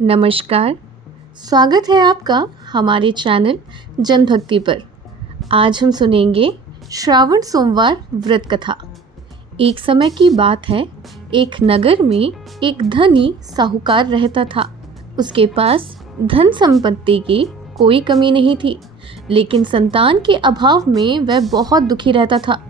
नमस्कार, स्वागत है आपका हमारे चैनल जनभक्ति पर। आज हम सुनेंगे श्रावण सोमवार व्रत कथा। एक समय की बात है, एक नगर में एक धनी साहूकार रहता था। उसके पास धन संपत्ति की कोई कमी नहीं थी, लेकिन संतान के अभाव में वह बहुत दुखी रहता था।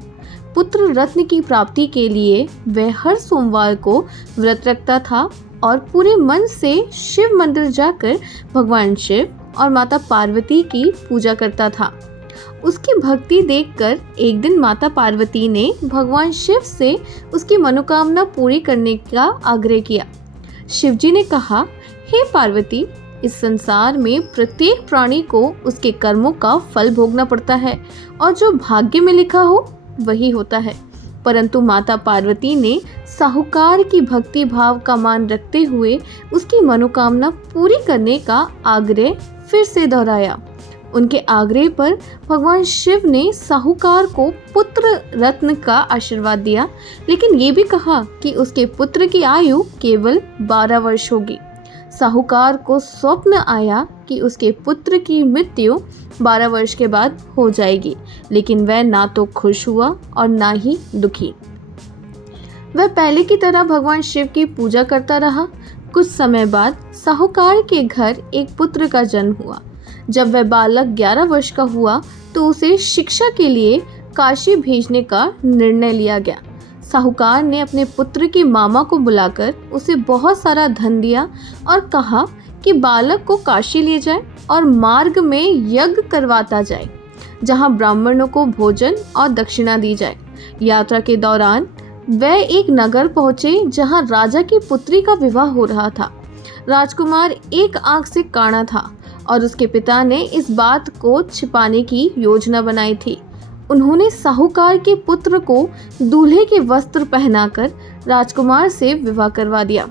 पुत्र रत्न की प्राप्ति के लिए वह हर सोमवार को व्रत रखता था और पूरे मन से शिव मंदिर जाकर भगवान शिव और माता पार्वती की पूजा करता था। उसकी भक्ति देखकर एक दिन माता पार्वती ने भगवान शिव से उसकी मनोकामना पूरी करने का आग्रह किया। शिवजी ने कहा, हे पार्वती, इस संसार में प्रत्येक प्राणी को उसके कर्मों का फल भोगना पड़ता है और जो भाग्य में लिखा हो वही होता है। परंतु माता पार्वती ने साहूकार की भक्ति भाव का मान रखते हुए उसकी मनोकामना पूरी करने का आग्रह फिर से दोहराया। उनके आग्रह पर भगवान शिव ने साहूकार को पुत्र रत्न का आशीर्वाद दिया, लेकिन ये भी कहा कि उसके पुत्र की आयु केवल 12 वर्ष होगी। साहूकार को स्वप्न आया कि उसके पुत्र की मृत्यु 12 वर्ष के बाद हो जाएगी, लेकिन वह ना तो खुश हुआ और ना ही दुखी। वह पहले की तरह भगवान शिव की पूजा करता रहा। कुछ समय बाद साहूकार के घर एक पुत्र का जन्म हुआ। जब वह बालक 11 वर्ष का हुआ तो उसे शिक्षा के लिए काशी भेजने का निर्णय लिया गया। साहूकार ने अपने पुत्र के मामा को बुलाकर उसे बहुत सारा धन दिया और कहा कि बालक को काशी ले जाए और मार्ग में यज्ञ करवाता जाए, जहां ब्राह्मणों को भोजन और दक्षिणा दी जाए। यात्रा के दौरान वह एक नगर पहुंचे जहां राजा की पुत्री का विवाह हो रहा था। राजकुमार एक आंख से काना था और उसके पिता ने इस बात को छिपाने की योजना बनाई थी। उन्होंने साहूकार के पुत्र को दूल्हे के वस्त्र पहनाकर राजकुमार से विवाह करवा दिया।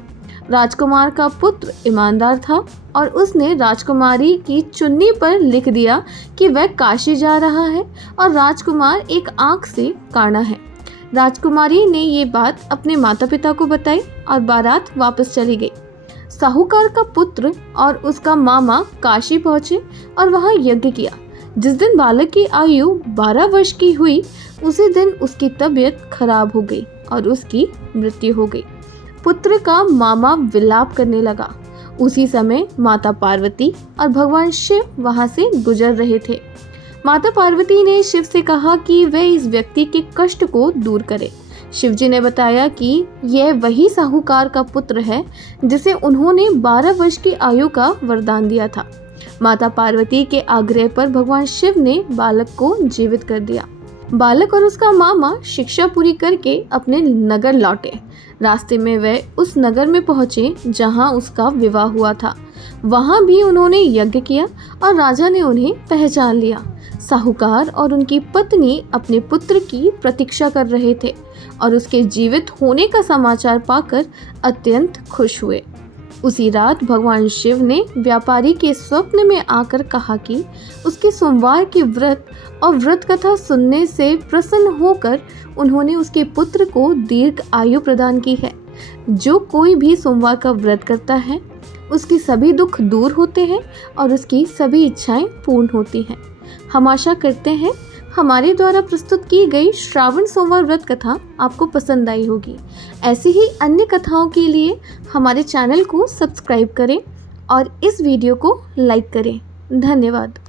राजकुमार का पुत्र ईमानदार था और उसने राजकुमारी की चुन्नी पर लिख दिया कि वह काशी जा रहा है और राजकुमार एक आंख से काना है। राजकुमारी ने ये बात अपने माता पिता को बताई और बारात वापस चली गई। साहूकार का पुत्र और उसका मामा काशी पहुंचे और वहां यज्ञ किया। जिस दिन बालक की आयु 12 वर्ष की हुई, उसी दिन उसकी तबीयत खराब हो गई और उसकी मृत्यु हो गई। पुत्र का मामा विलाप करने लगा। उसी समय माता पार्वती और भगवान शिव वहां से गुजर रहे थे। माता पार्वती ने शिव से कहा कि वह इस व्यक्ति के कष्ट को दूर करे। शिवजी ने बताया कि यह वही साहूकार का पुत्र है जिसे उन्होंने 12 वर्ष की आयु का वरदान दिया था। माता पार्वती के आग्रह पर भगवान शिव ने बालक को जीवित कर दिया। बालक और उसका मामा शिक्षा पूरी करके अपने नगर लौटे। रास्ते में वे उस नगर में पहुंचे जहां उसका विवाह हुआ था। वहां भी उन्होंने यज्ञ किया और राजा ने उन्हें पहचान लिया। साहूकार और उनकी पत्नी अपने पुत्र की प्रतीक्षा कर रहे थे और उसके जीवित होने का समाचार पाकर अत्यंत खुश हुए। उसी रात भगवान शिव ने व्यापारी के स्वप्न में आकर कहा कि उसके सोमवार के व्रत और व्रत कथा सुनने से प्रसन्न होकर उन्होंने उसके पुत्र को दीर्घ आयु प्रदान की है। जो कोई भी सोमवार का व्रत करता है, उसकी सभी दुख दूर होते हैं और उसकी सभी इच्छाएं पूर्ण होती हैं। हम आशा करते हैं हमारे द्वारा प्रस्तुत की गई श्रावण सोमवार व्रत कथा आपको पसंद आई होगी। ऐसी ही अन्य कथाओं के लिए हमारे चैनल को सब्सक्राइब करें और इस वीडियो को लाइक करें। धन्यवाद।